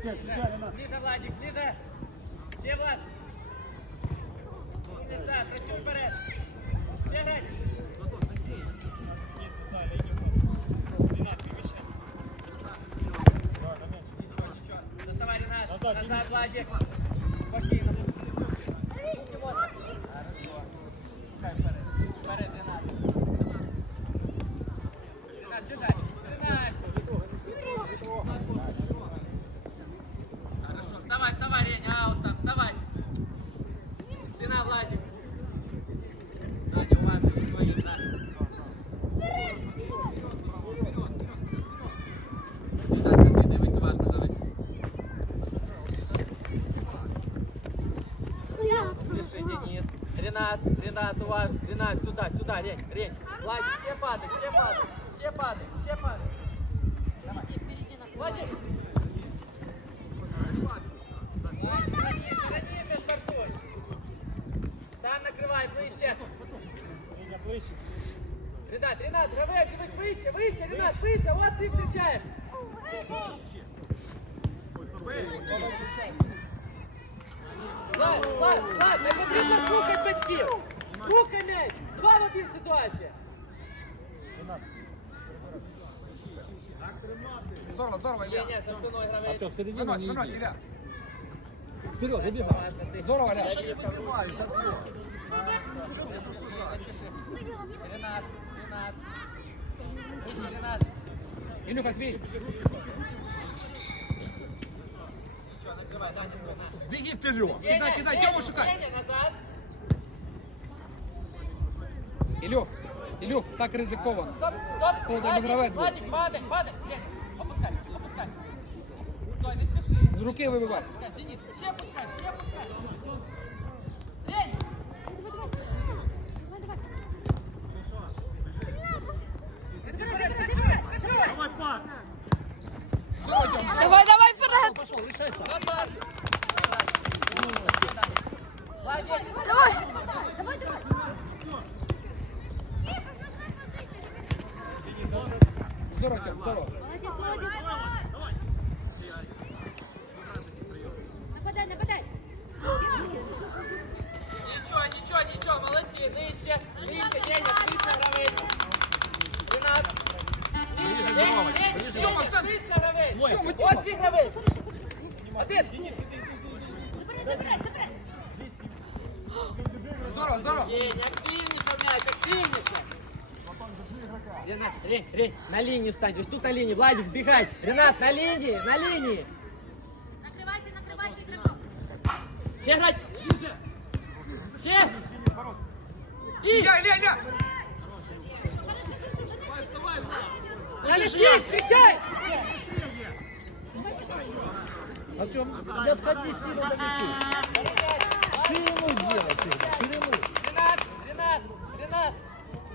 Встречай, встречай, Ренат. Ближе, Владик, ближе. Ще, Влад. Умниця, працюй вперед. Ще, Жень. Нічого, нічого. Доставай, Ренат. Назад, Назад, Денис. Владик. Спокійно. Хорошо. Шукай вперед. Вперед, Ренат. Ренат, держай. Ренат, Ренат, уважно. Ренат, сюда, сюда, Рень, Рень. Владик, все падай, все падай, все падай, все падай. Владик. Владик, раніше, раніше стартуй. Там накривай, ближче. Реня, ближче. Ренат, Ренат, Равек, дивись, вище, вище, Ренат, вище, от ти встречаєш. Влад, Влад, Влад, не потрібно слухати батьків. Слухай м'яч, два в один ситуація. Ренат. Здорово, здорово, Илья. Ні, за спиною А гравець. то в середину Вынось, не вынось, иди. Илья. Вперед, забегай. Ладно, ти. Здорово, Илья. Ренат, Ренат. Вище, Ренат. Илюха, Твей, Нічого, накривай, задня спина. беги вперед. Кидай, кидай, Тему шукай. Деня, назад. Илюх, Илюх, так ризиковано. Стоп, стоп. Коли Владик, гравець був. Владик, падай, падай. Деня, опускайся, опускайся. Стой, не спіши. З руки вибивай. Опускай, Денис, ще опускай, ще опускай. День. Працюй, працюй, працюй. Давай пас. Давай, давай вперед! Пошел, решайся. Назад. Владик, Давай! Давай, давай! Здорово, Тём, здорово. Молодец, молодец! Нападай, нападай! Нічого, нічого, нічого, молодці, нижче, нижче, Деня, швидше гравець. Ренат. Нижче, Деня, Деня, Тьома, Деня, центр. швидше гравець. Двоє. Тьома, Тьома. Ось твій гравець. Один. Забирай, забирай, Ренат, Рень, Рень, на линии встань, ось тут на линии, Владик, бегай. Ренат, на линии, на линии. Накрывайте, накрывайте игроков! Ще грать. Ще. И. Илья, Илья, Илья. На листе, встречай. Артем, не отходи сильно далеко. Ширину делай, всегда, ширину. Ренат, Ренат, Ренат.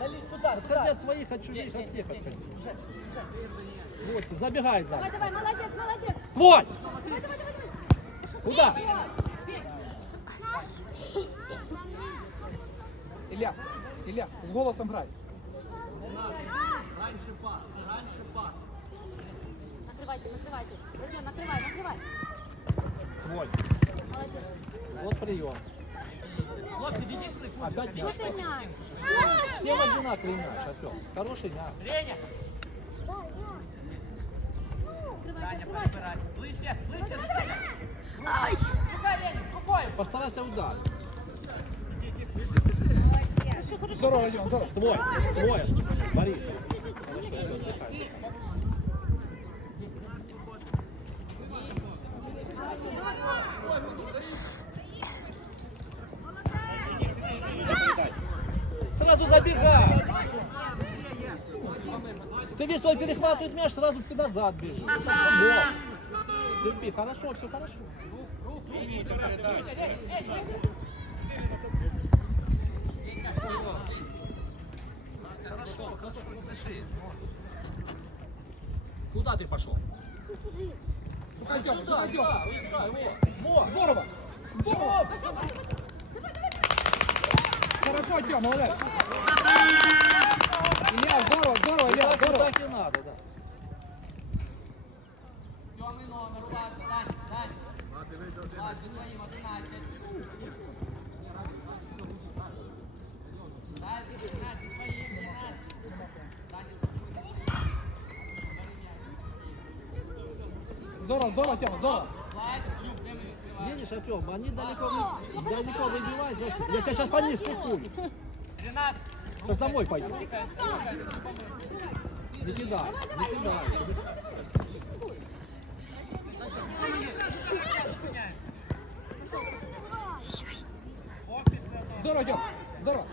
Линии, туда, Отходи от своих, от чужих, от всех отходи. Вот, забегай за. Давай, давай, молодец, молодец! Твой! Давай, давай, давай, давай! Куда? Илья, Илья, с голосом грай. Накрывайте, накрывайте! Родион, накрывай, накрывай! Твой. Молодец! Вот прием. Хлопці, відійшли. Опять мяч. Вот и мяч! Всем одинаковый мяч, Артем. Хороший мяч. Реня. Накрывайте, Таня, накрывайте! перебирай. Ближче, ближче. Ай! Шукай, Реня, рукою. Постарайся удар. Хорошо, хорошо! Здорово, Родион, здорово. Твой, твой. Борис. Хорошо, отдыхай. Сразу забегай. Ты видишь, он перехватывает мяч, сразу ты назад бежишь. Терпи, хорошо, все хорошо. Хорошо, хорошо, дыши. Куда ты пошел? Шукай, Сюда, шукай, Тём. да, играй, вот. Вот. Здорово. Здорово. Хорошо, Тём, молодец. Илья, здорово, здорово, Илья, Так, здорово. так и надо, да. Темный номер, уважно, Дань, Дань. Влад, зі своїм, 11. Далі, 11, зі своїм, 11. Даня, Здорово, здорово, Тьома, здорово. Артем, они далеко, не- далеко выбивают, значит, я тебя сейчас пониже. Ренат, Сейчас домой пойду. Не кидай, не кидай. Здорово, Тьома, здорово.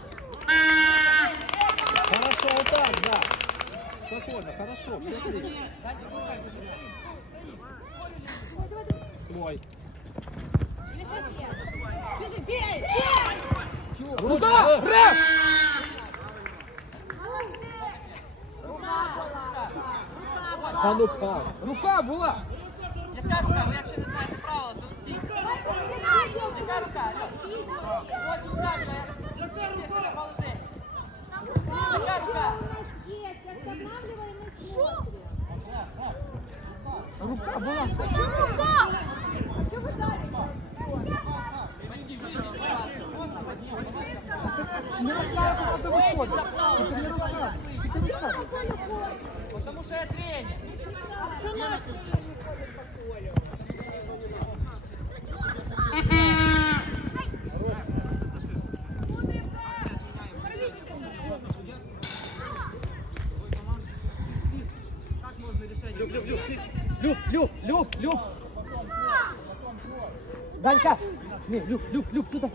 Хорошо, вот так, да. Спокойно, хорошо, все отлично. Твой. Рука! Ре! А ну как? Рука була! яка рука? Ви якщо не знаєте правила, то стійка. Яка рука? Ось рука, яка рука? Яка рука? Рука була! Не розказуй, куди ти виходиш. Ти не розказуй. Ти не розказуй. Потому що я тренер. Люб, Люб, Люб, Люб! Данька! Не, Люб, Люб, Люб, туди.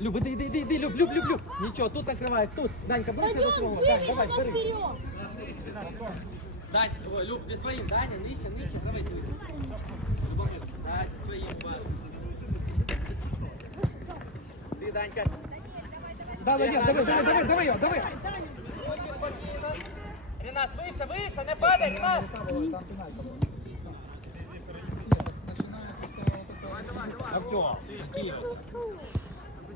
Люб, иди, иди, иди, иди, Люб, Люб, Люб, Люб. Ничего, тут накрывает, тут. Данька, брось это слово. Дань, давай, бери. Дань, ой, Люб, зі своїм, Даня, нижче, нижче, давай ти. Любомир, да, зі своїм, Влад. Ти, Данька. Да, да, да, давай, давай, давай, давай його, давай. Ренат, вище, вище, не падай, Ренат. Артем, скинулся.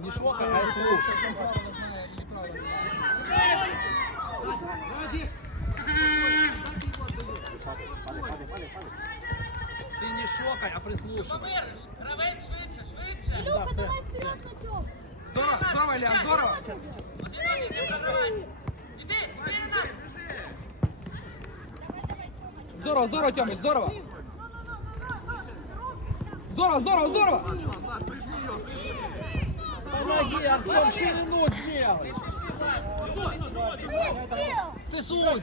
не швокай, а слушай. Ты не шокай, а прислушивай. Гравець швидше, швидше. Илюха, давай вперед на Тём. Здорово, здорово, Илья, здорово. Іди, Ренат. Здорово, здорово, Тёмыч, здорово. Здорово, здорово, здорово Помоги, Артем, ширину сделай. Ты сузил.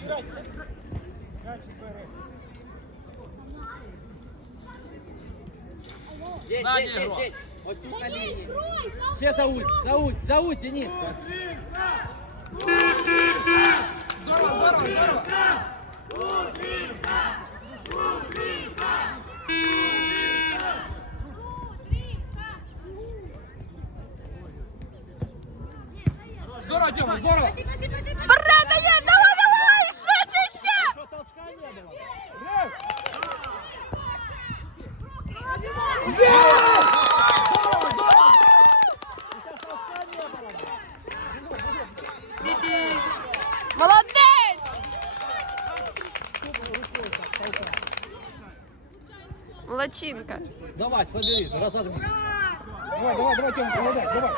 День, Сзади день, день, игрок. день. Ось тут на Доней, лінії. крой, там Все заусь, заусь, заусь, Денис. Здорово, здорово, здорово. Здорово, Тёма, Здорово. Пошли, пошли, пошли, пошли. давай, давай, швидше ще! Молодець! Молодчинка. Давай, соберись, разогни. Давай, давай, давай, Тёмыч, молодец, давай.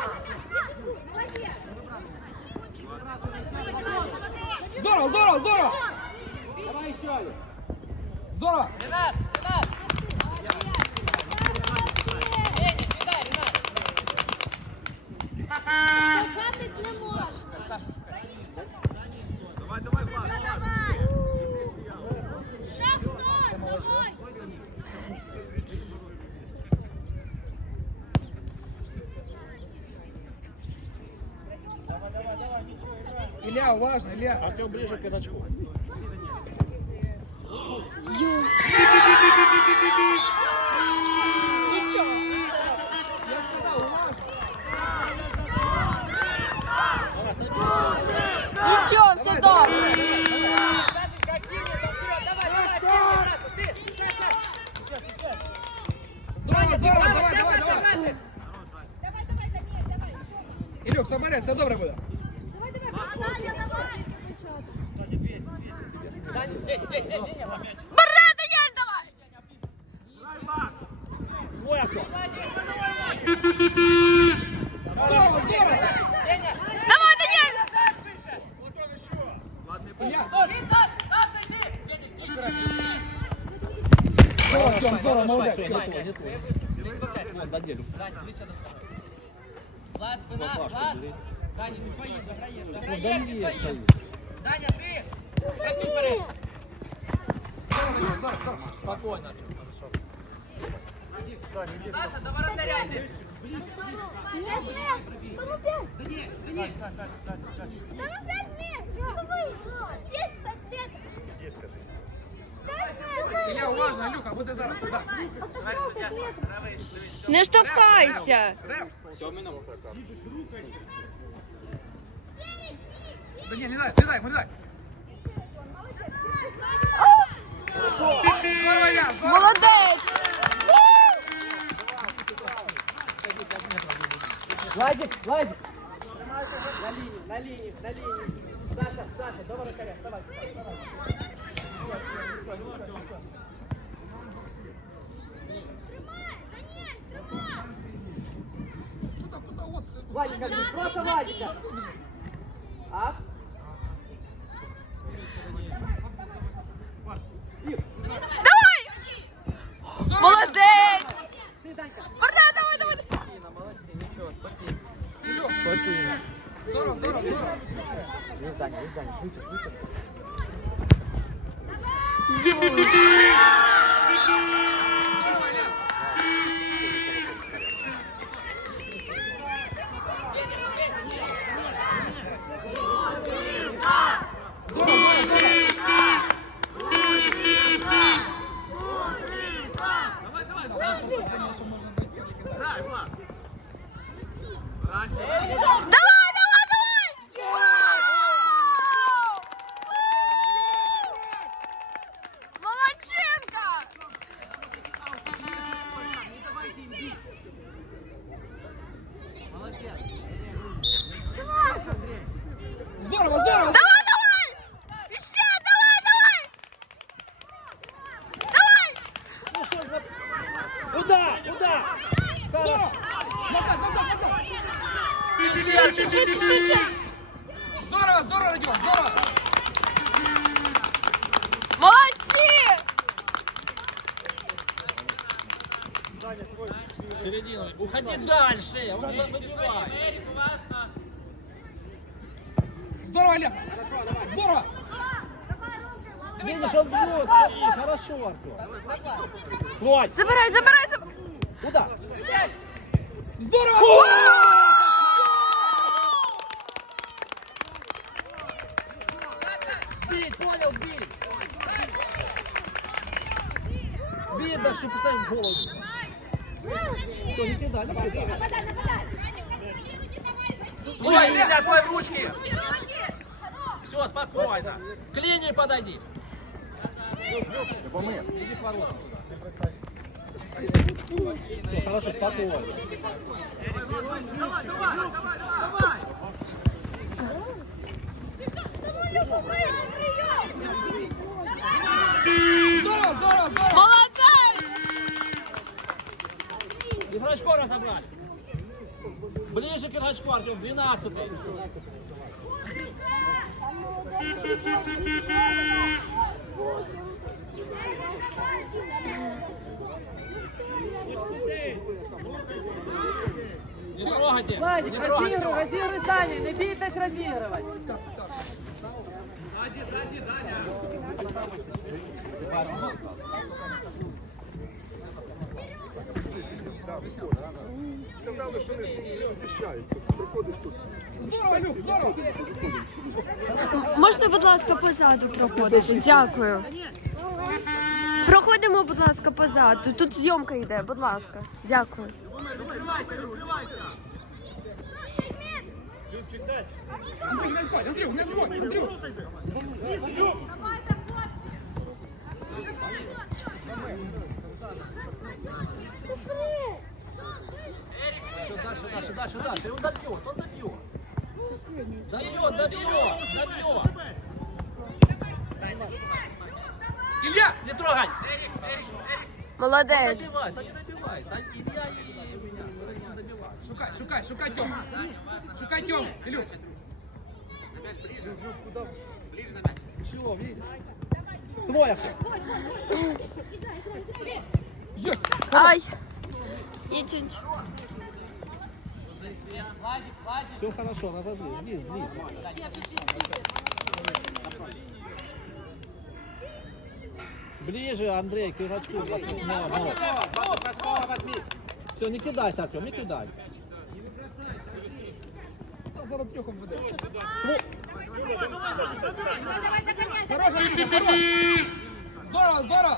Здорово, здорово, здорово. Давай еще. Здорово. Ренат, Ренат. Деня, сідай, Ренат. Кохатись не можна. Шахтар, давай. Илья, уважно, Илья. Артем ближе к пятачку. Нічого. до себе. Влад, спина, Папашку Влад. бери. Даня, зі своїм дограє. Ну, Дограє дай зі мне своїм. стоишь. Даня, ти. Працюй вперед. Спокойно. Саша, до воротаря йди. Нет, нет, да ну пять. Да нет, да нет. Да ну пять метров. Ну вы, здесь пять метров. Пять метров. Ілля, уважно, Ілюха, буде зараз. Да. Отошел пять метров. Не штовхайся! Реф. Да ні, не дай, не дай, не дай. Здорово, Ілля, здорово. Молодець! Владик, Владик. На лінії, на лінії, на лінії. Саша, Саша, до воротаря. Давай, давай. Куда, куда, вот. Владика, бежишь, просто Владика. А? Давай! Молодець! Бери, давай, давай! Спокойно. Здорово, здорово, здорово. Есть Даня, есть Даня. Швидше, швидше. Давай, давай, давай! Молодчинка! Здорово, здорово. Давай, давай! Еще, давай, давай! Давай! Куда? Куда? Здорово. Назад, назад, назад. Швидше, швидше, швидше! Здорово, здорово, Родион, здорово. Молодці! Середину. Уходи дальше. Он выбивает. Ерік, уважно. Здорово, Ілля. Здорово. Видишь, он бьет. Смотри, Хорошо, Артем. Твой. Забирай, забирай, забирай! Куда? Здорово. Бить, понял, бить. Бить, дальше поставим голову. Твой, Илья, твой в ручки. Все, спокойно. К линии подойди. Иди к воротам. Хорошо, спокойно. Здорово, здорово, здорово. Игрочко разобрали. Ближе к игрочку, Артем, 12 Не трогайте, не Владик, трогайте. розігруй, розігруй Даня, не бійтесь розігрувати. Казали, що не розміщаються. Приходиш тут. Здорово, будь ласка, позаду проходити. Дякую. Проходимо, будь ласка, позаду. Тут зйомка йде, будь ласка. Дякую. Андрюк, не зводь, Андрюк! Давайте! Дальше, дальше, дальше, дальше. Он добьет, он добьет. Добьет, добьет, добьет. Илья! Не трогай! Та не добивай. Та Илья и меня. Не добивай. Шукай, шукай, шукай Тём. Шукай Тём, Илюх. Все, видишь? Твоя. Есть! Ай. Ітінь. Владик, Владик. Все хорошо, разозли. Вниз, вниз. Ближе, Андрей, к игрочку. Все, не кидайся, Артем, не кидай. Зараз трьохом веде. Давай догоняй, Хороша, Илюха, хорош! Здорово, здорово!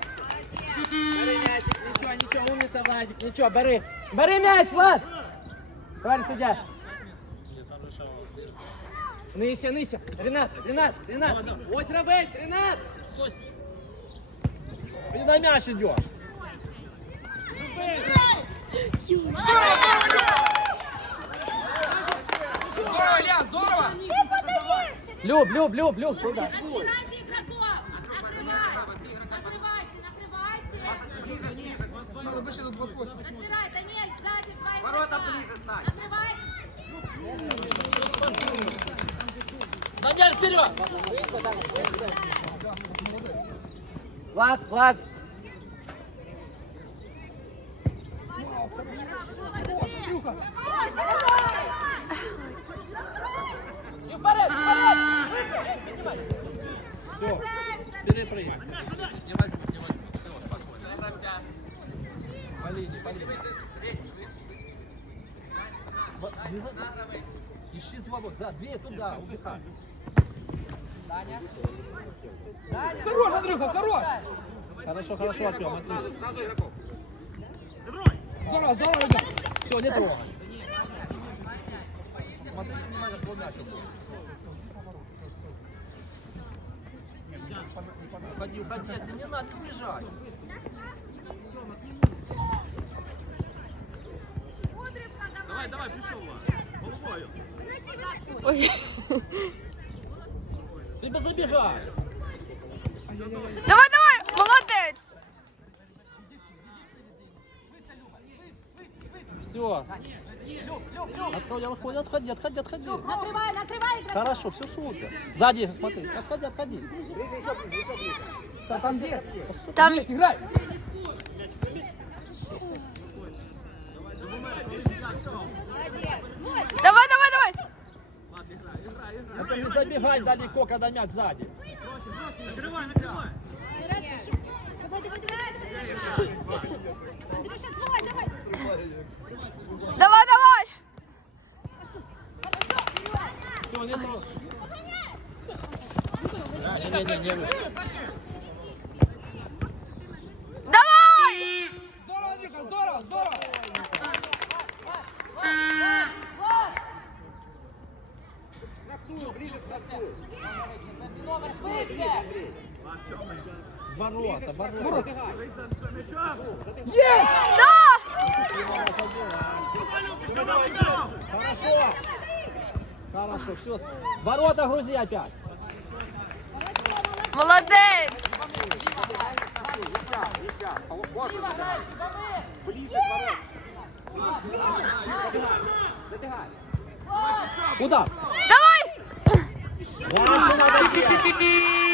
Бери м'ячик, нічого, нічого, умниця, Владик, нічого, бери. Бери м'яч, Влад! Товариш суддя. Нижче, нижче. Ренат, Ренат, Ренат. Ось гравець, Ренат. Стой. Иди на мяч идешь. Здорово, здорово, Илюха! Здорово, Илья, здорово! Люб, Люб, Люб, Люб, сюди. Разбирайте игроков! Накрывай! Накрывайте, накрывайте! Надо выше на 28. Разбирай, Даниэль, сзади игрока! Ворота ближе стань! Накрывай! Даниэль, вперед! Влад, Влад. Илюха! І вперед, вперед. Піднімай. Все, перепрыгни. Свободу. Да, две туда, убегай. Даня. Даня. Хорош, Андрюха, хорош! Хорошо, хорошо, Артем. Здорово, здорово, ребят! Все, не трогай. Смотри внимательно, какой мяч. Уходи, уходи, не, не надо бежать. Ой. Ты бы забегай. Давай, давай. Молодець. Все. Отходи, отходи, отходи, отходи, отходи. Накрывай, накрывай! Хорошо, все супер. Сзади, смотри. Отходи, отходи. Да, там без. Там Без, играй! Давай, давай, давай. А то не забегай далеко, когда мяч сзади. Давай, давай, давай! Андрюша, твой, давай! Давай, давай. Все, не выше. Давай. Здорово, Андрюха, здорово, здорово! Номер швидше. Ворота, ворота. Да. Хорошо. Хорошо, все. Ворота грузи опять. Молодець. Удар. Давай. Дальше надо бегать. Здорово,